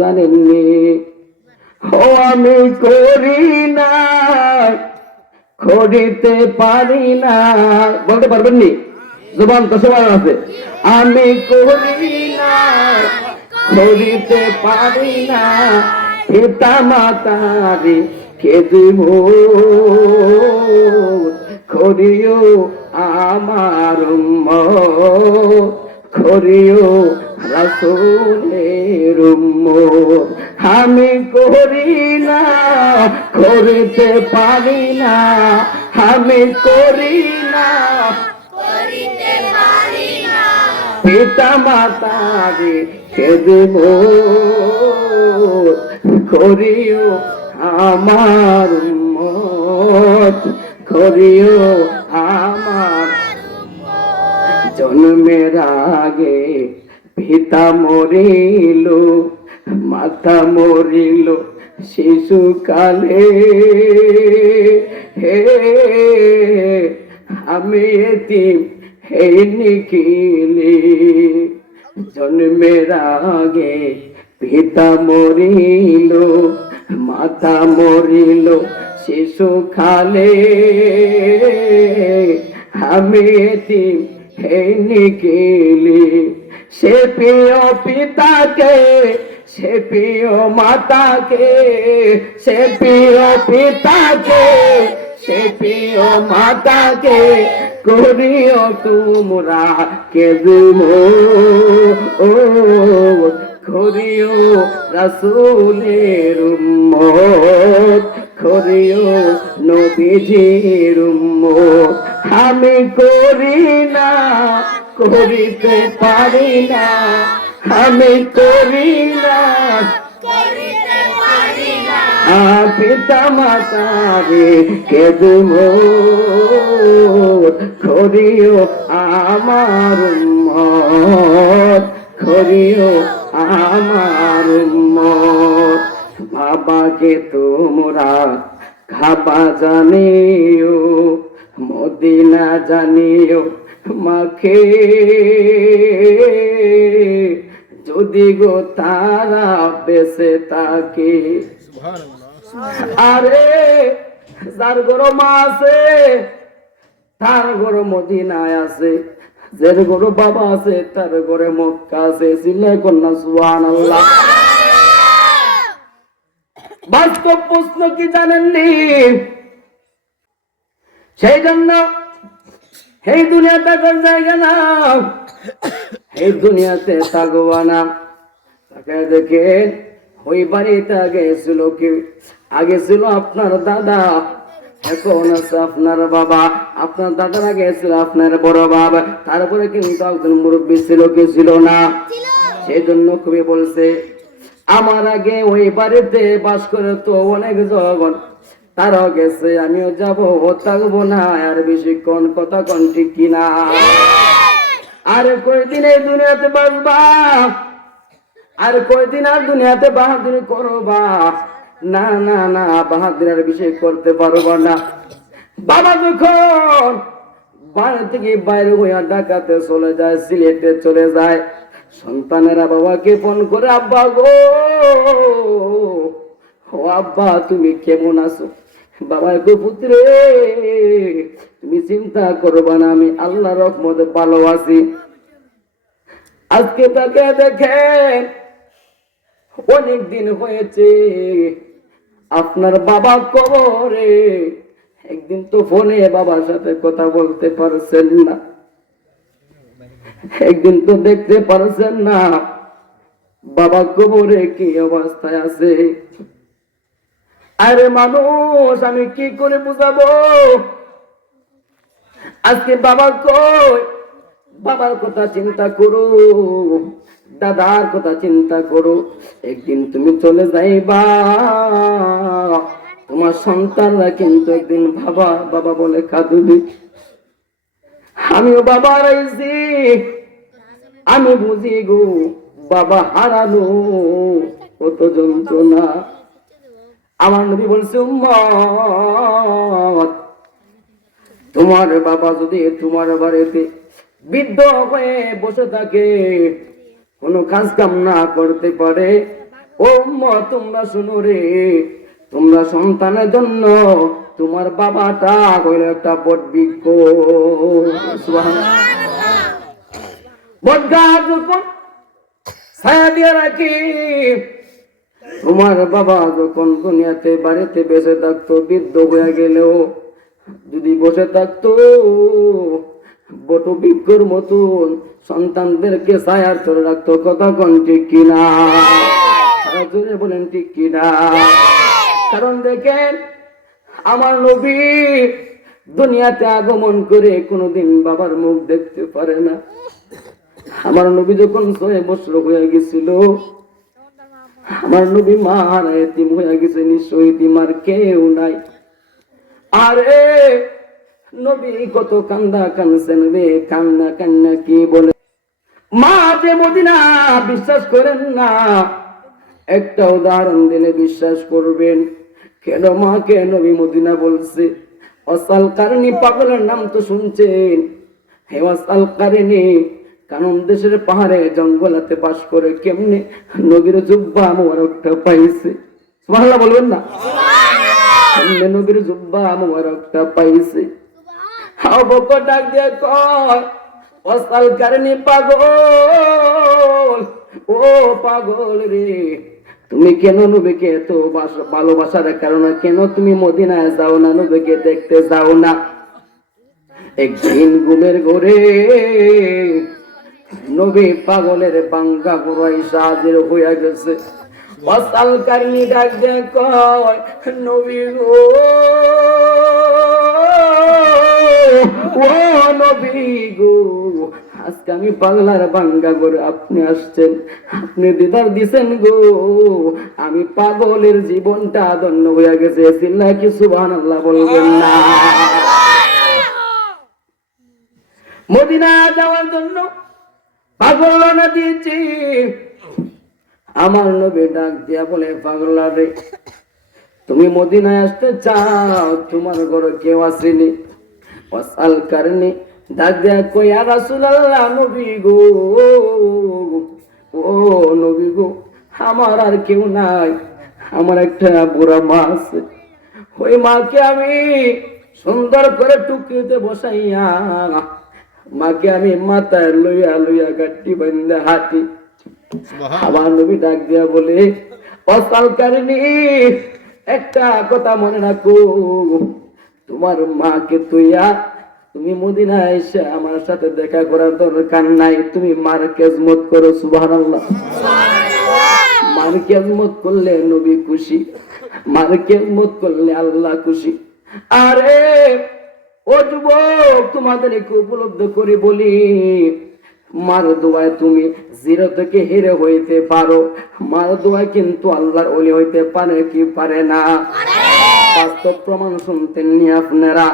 জানেননি? ও আমি করি না, করিতে পারি না। বলতে পারবেননি? জবান তো সবার আছে। আমি করি না, করিতে পারি না, পিতা মাতারে কে দিব, করিও আমার উম্মত, করিও রাসূলের উম্মত। আমি করি না, করিতে পারি না, আমি করি না, পিতা মাতারে কে দিব, করিও আমার উম্মত, করিও আমার। জন্মের আগে পিতা মরিল, মাতা মরিল শিশুকালে, হে আমি এতিম এই নিখিলে। জন্মের আগে পিতা মরিল, মাতা মরিল শিশুকালে, আমি এতিম এই নিখিলে। সে প্রিয় পিতাকে, সে প্রিয় মাতাকে, সে প্রিয় পিতাকে, সে প্রিয় মাতাকে করিও তোমরা কে দিব, করিও রাসূলের উম্মত, করিও নবীজির উম্মত। আমি করি না, করিতে পারি না, আমি করি না, পিতা মাতারে কে দিব, করিও আমার উম্মত, করিও আমার উম্মত। বাবাকে তোমরা খাবা জানিও, মদিনা জানিও মাকে, যদি গো তারা বেঁচে থাকে। আরে যার গরু মা আছে, তার গরু মদিনায় আছে, যার গরু বাবা আছে, তার ঘরে মক্কা আছে। চিল্লায় কন্যা সুবহানাল্লাহ। বাস্তব প্রশ্ন কি জানেননি? সেই জন্য এই দুনিয়াতে কোন জায়গা না, এই দুনিয়াতে থাকবো না। তাকে দেখেন ওই বাড়িতে আগে ছিল কি? আগে ছিল আপনার দাদা, এখন আছে আপনার বাবা। আপনার দাদার আগে ছিল আপনার বড় বাবা, তারপরে কিন্তু একজন মুরব্বী ছিল কি ছিল না? সেই জন্য কবি বলছে, আমার আগে ওই বাড়িতে বাস করে তো অনেক জগন, তারাও গেছে আমিও যাব, ও থাকবো না আর বেশিক্ষণ। কথা কোন ঠিক কিনা? আর কয়দিন এই দুনিয়াতে বাঁচবা, আর কয়দিন আর দুনিয়াতে বাহাদুরি করবা? না না না, বাহাদুরি আর বিষয় করতে পারবা না। বাবা যখন বাড়ি থেকে বাইরে হইয়া ঢাকাতে চলে যায়, সিলেটে চলে যায়, সন্তানেরা বাবাকে ফোন করে, আব্বা গো, ও আব্বা তুমি কেমন আছো? বাবা গো পুত্রে, তুমি চিন্তা করবা না, আমি আল্লাহর রহমতে ভালো আছি। আজকে তাকে দেখেন অনেক দিন হয়েছে, আপনার বাবা কবরে, একদিন তো ফোনে বাবার সাথে কথা বলতে পারছেন না, একদিন তো দেখতে পারছেন না বাবা কবরে কি অবস্থায় আছে। আরে মানুষ, আমি কি করে বুঝাবো? আজকে বাবা কই, বাবার কথা চিন্তা করো, দাদার কথা চিন্তা করো। একদিন তুমি চলে যাইবা, তোমার সন্তানরা কিন্তু একদিন বাবা বাবা বলে কাঁদবে। আমিও বাবা হারাইছি, আমি বুঝি গো, বাবা হারানো কত যন্ত্রণা। আমার নবী বলছে, উম্মত, তোমার বাবা যদি তোমার বাড়িতে বৃদ্ধ হয়ে বসে থাকে, কোনো কাজ কাম না করতে পারে, ও উম্মত তোমরা শুনো রে, তোমরা সন্তানের জন্য তোমার বাবাটা হইল একটা বট বৃক্ষ। বট গাছ যখন ছায়া দিয়ে রাখি, তোমার বাবা যখন দুনিয়াতে বাড়িতে বেঁচে থাকতো, বৃদ্ধ হয়ে গেলেও যদি বসে থাকতো বট বৃক্ষর মতন সন্তানদেরকে ছায়ার ধরে রাখতো। কথা কোন ঠিক কিনা? জোরে বলেন ঠিক কিনা? কারণ দেখেন আমার নবী দুনিয়াতে আগমন করে কোনোদিন বাবার মুখ দেখতে পারে না। আমার নবী যখন 6 বছর হয়ে গেছিল, আমার নবী মার এতিম হয়ে গেছে, নিশ্চয় এতিমার কেউ নাই। আরে নবী কত কান্দা কানছেন রে, কান্না কান্না কি বলে। মা যে মদিনা বিশ্বাস করেন না, একটা উদাহরণ দিলে বিশ্বাস করবেন। কেন মাকে নবী মদিনা বলছে? অসাল কারণী পাগলের নাম তো শুনছেন। হে অসাল কারণী কারণ দেশের পাহাড়ে জঙ্গলাতে বাস করে কেমনে নবীর জুব্বা মোবারকটা পাইছে? সুবহানাল্লাহ বলবেন না? কেমনে নবীর জুব্বা মোবারকটা পাইছে? হাও বকো ডাক দিয়ে কয় অসাল কারণী পাগল, ও পাগল রে, তুমি কেন নবীকে এত ভালোবাসার কারণে কেন তুমি মদিনায় যাও না, নবীকে দেখতে যাও না? একদিন ঘুমের ঘরে নবী পাগলের বাঙ্গা পুরাই সাজের হইয়া গেছে। অসাল কারণী ডাক দিয়ে কয় নবী গো, ও নবী গো, আজকে আমি পাগলার বাঙ্গা করে আপনি আসছেন, আপনি দিদার দিছেন গো, আমি পাগলের জীবনটা ধন্য হইয়া গেছে। চিল্লা কি সুবহানাল্লাহ বলবেন না? মদিনা যাওয়ার জন্য পাগল রওনা দিয়েছি। আমার নবী ডাক দিয়া বলে পাগলা রে, তুমি মদিনায় আসতে চাও, তোমার ঘরে কেউ আসেনি? অসাল কারণে ডাক দেয়া কই ইয়া রাসূলুল্লাহ, নবী গো, ও নবী গো, আমার আর কেউ নাই, আমার একটা বুড়া মা আছে। ওই মাকে আমি সুন্দর করে টুকরিতে বসাইয়া মাকে আমি মাথায় লইয়া লইয়া গাঠি বান্ধা হাঁটি। আমার নবী ডাক দিয়া বলে অসাল কারণী একটা কথা মনে রাখো, তোমার মাকে তুইয়া তুমি মদিনায় এসে আমার সাথে দেখা করার দরকার নাই, তুমি মার খেজমত করো। সুবহানাল্লাহ। মার খেজমত করলে নবী খুশি, মার খেজমত করলে আল্লাহ খুশি। আরে ও যুবক, তোমাদেরকে উপলব্ধ করে বলি, মার দোয়ায় তুমি জিরো থেকে হিরো হইতে পারো, মার দোয়ায় কিন্তু আল্লাহর ওলি হইতে পারে কি পারে না? বাস্তব প্রমাণ শুনতেন নি আপনারা?